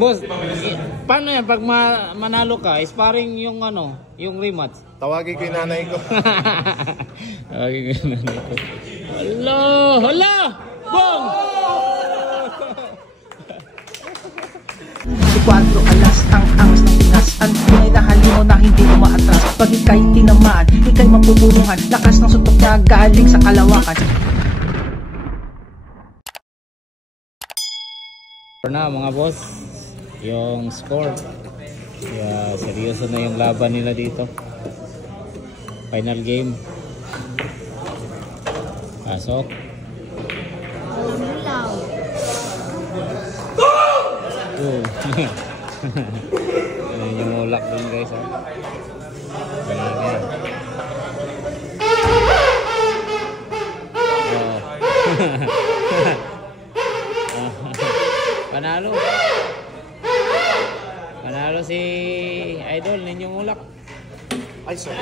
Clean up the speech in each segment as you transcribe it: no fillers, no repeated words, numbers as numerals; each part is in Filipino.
Boss, paano yan pag manalo ka? Sparring yung ano, yung rematch. Tawagin ko yung nanay ko. Tawagin ko yung nanay ko. Hala! Hala! Bong! Si Quadro alas ang angas ng Pinas. Ang tunay na halimaw na hindi umaatras. Pag ika'y tinamaan, ika'y mapupunuhan. Lakas ng suntok niya galing sa kalawakan. Na mga boss, yung score. Kaya seryoso na yung laban nila dito. Final game. Pasok. Ayan yung ulak dun guys. Ayan. Panalo. Panalo si Idol ninyong ulak. Ay, sorry.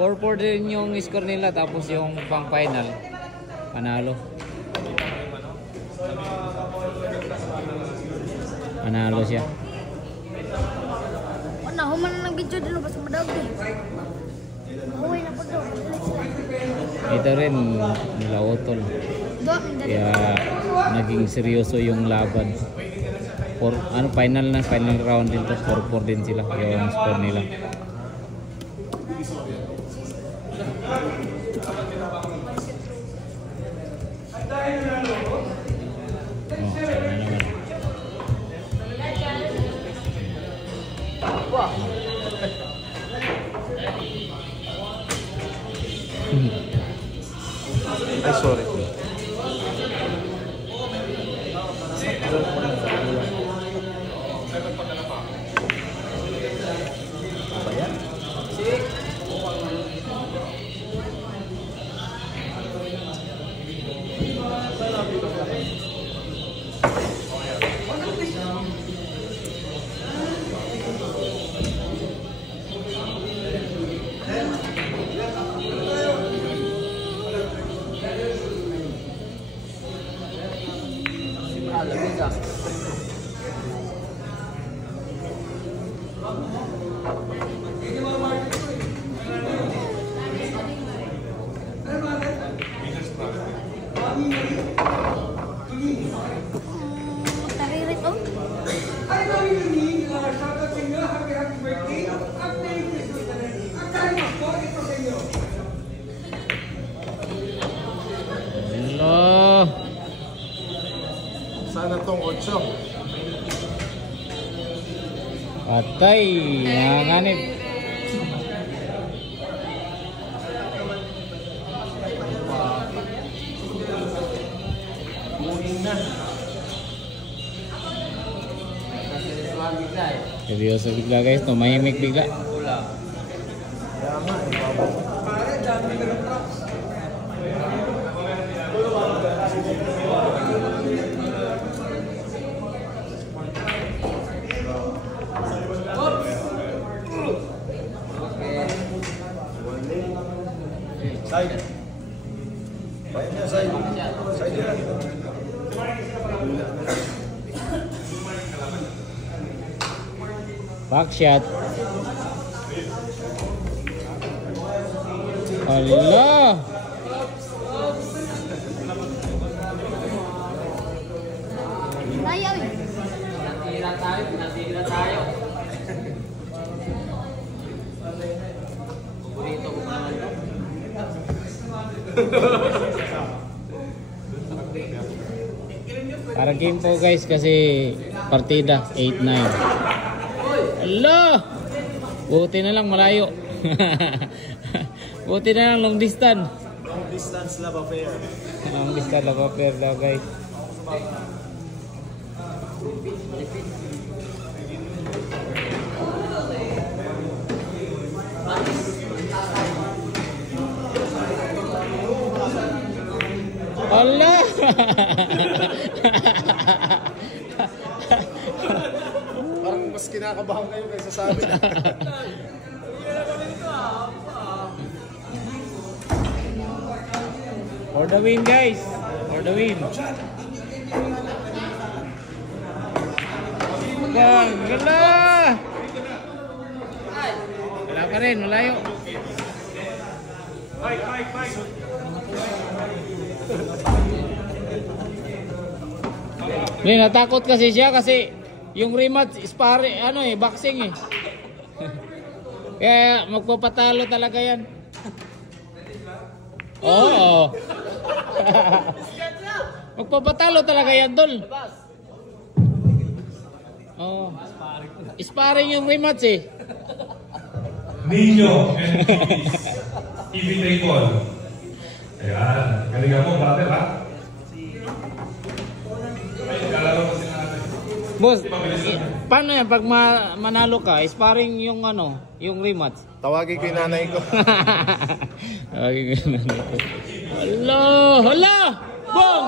4-4 din yung score nila, tapos yung pang final panalo. Panalo siya. Wala, human na ng video din basta madami. Huwag na po daw. Ito rin nila utol. Kaya naging seryoso yung laban. Final round din to. 4-4 din sila yung score nila. Ay, sorry. Sana tong 8. Patay, nanganib. Seryoso bigla guys, tumahimik bigla. Side. Side. Side. Back shot. Allah. Natira tayo. Paborito ko naman ito. Para game po guys kasi partida 8-9. Allah! Buti na lang malayo. Buti na lang long distance. Long distance love affair. Long distance love affair daw guys. Allah! Parang mas kinakabahan kayo kaysa sa amin. For the win, guys. For the win. Gala! Wala pa rin, malayo. Natakot kasi siya kasi yung rematch sparring, ano eh, boxing eh. Kaya magpapatalo talaga yan. Oo. Magpapatalo talaga yan, Dol. Oh. Sparring yung rematch eh. Nino and TV table. Ayan, galingan mo, brother ha? Ay, kalaro mo si natin. Boss, paano yan pag manalo ka? Sparring yung ano, yung rematch. Tawagin ko yung nanay ko. Tawagin ko yung nanay ko. Hala! Hala! Bong!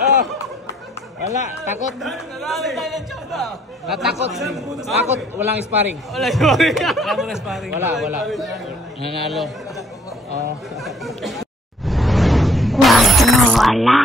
Oh. Wala, takot. Natakot. Takot, walang sparring. Wala sparring. Wala sparring. Wala. Nanalo. Oh. Wala.